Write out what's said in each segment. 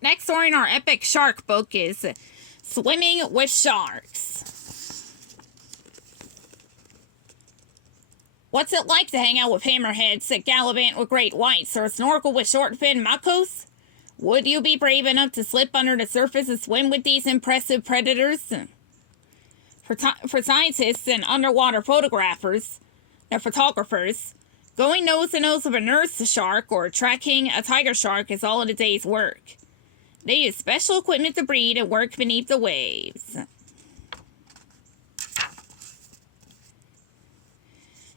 Next story in our epic shark book is Swimming with Sharks. What's it like to hang out with hammerheads, gallivant with great whites, or snorkel with short-fin makos? Would you be brave enough to slip under the surface and swim with these impressive predators? For scientists and underwater photographers, going nose to nose with a nurse shark or tracking a tiger shark is all in a day's work. They use special equipment to breed and work beneath the waves.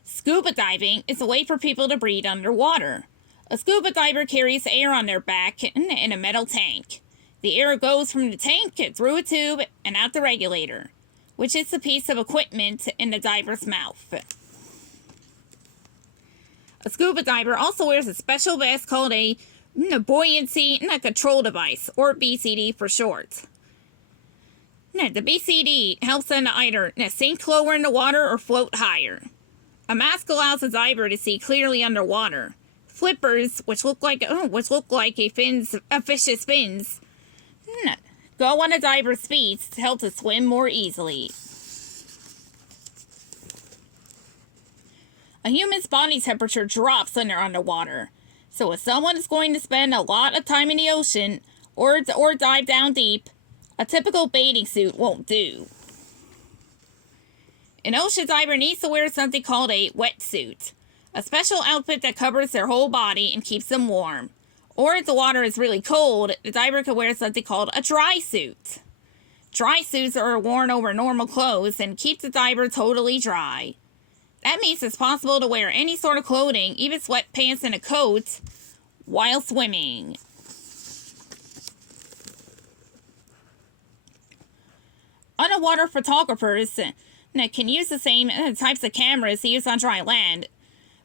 Scuba diving is a way for people to breathe underwater. A scuba diver carries air on their back in a metal tank. The air goes from the tank through a tube and out the regulator, which is a piece of equipment in the diver's mouth. A scuba diver also wears a special vest called a buoyancy control device, or BCD for short. The BCD helps them to either sink lower in the water or float higher. A mask allows a diver to see clearly underwater. Flippers, which look like a fish's fins, go on a diver's feet to help to swim more easily. A human's body temperature drops when they're underwater. So if someone is going to spend a lot of time in the ocean or dive down deep, a typical bathing suit won't do. An ocean diver needs to wear something called a wetsuit, a special outfit that covers their whole body and keeps them warm. Or if the water is really cold, the diver can wear something called a dry suit. Dry suits are worn over normal clothes and keep the diver totally dry. That means it's possible to wear any sort of clothing, even sweatpants and a coat, while swimming. Underwater photographers can use the same types of cameras used on dry land,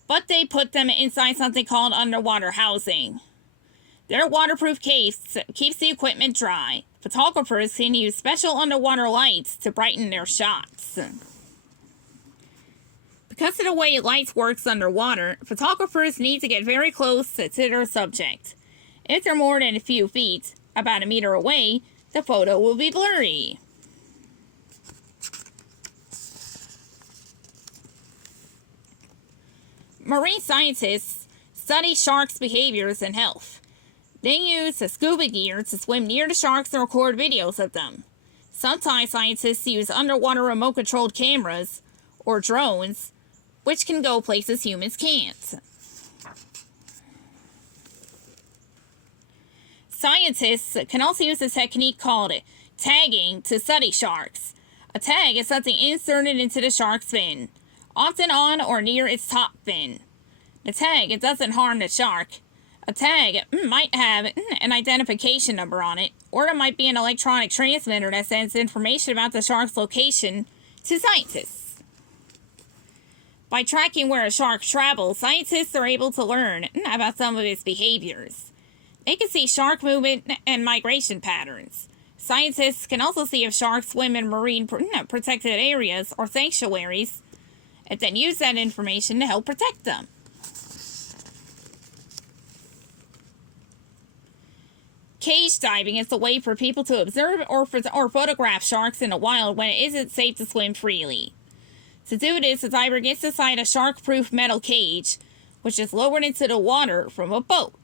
but they put them inside something called underwater housing. Their waterproof case keeps the equipment dry. Photographers can use special underwater lights to brighten their shots. Because of the way lights works underwater, photographers need to get very close to their subject. If they're more than a few feet, about a meter away, the photo will be blurry. Marine scientists study sharks' behaviors and health. They use the scuba gear to swim near the sharks and record videos of them. Sometimes scientists use underwater remote-controlled cameras, or drones, which can go places humans can't. Scientists can also use a technique called tagging to study sharks. A tag is something inserted into the shark's fin, often on or near its top fin. The tag doesn't harm the shark. A tag might have an identification number on it, or there might be an electronic transmitter that sends information about the shark's location to scientists. By tracking where a shark travels, scientists are able to learn about some of its behaviors. They can see shark movement and migration patterns. Scientists can also see if sharks swim in marine protected areas or sanctuaries, and then use that information to help protect them. Cage diving is a way for people to observe or photograph sharks in the wild when it isn't safe to swim freely. To do this, the diver gets inside a shark-proof metal cage, which is lowered into the water from a boat.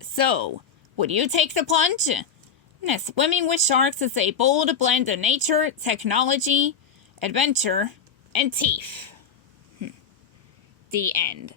So, would you take the plunge? Swimming with sharks is a bold blend of nature, technology, adventure, and teeth. The end.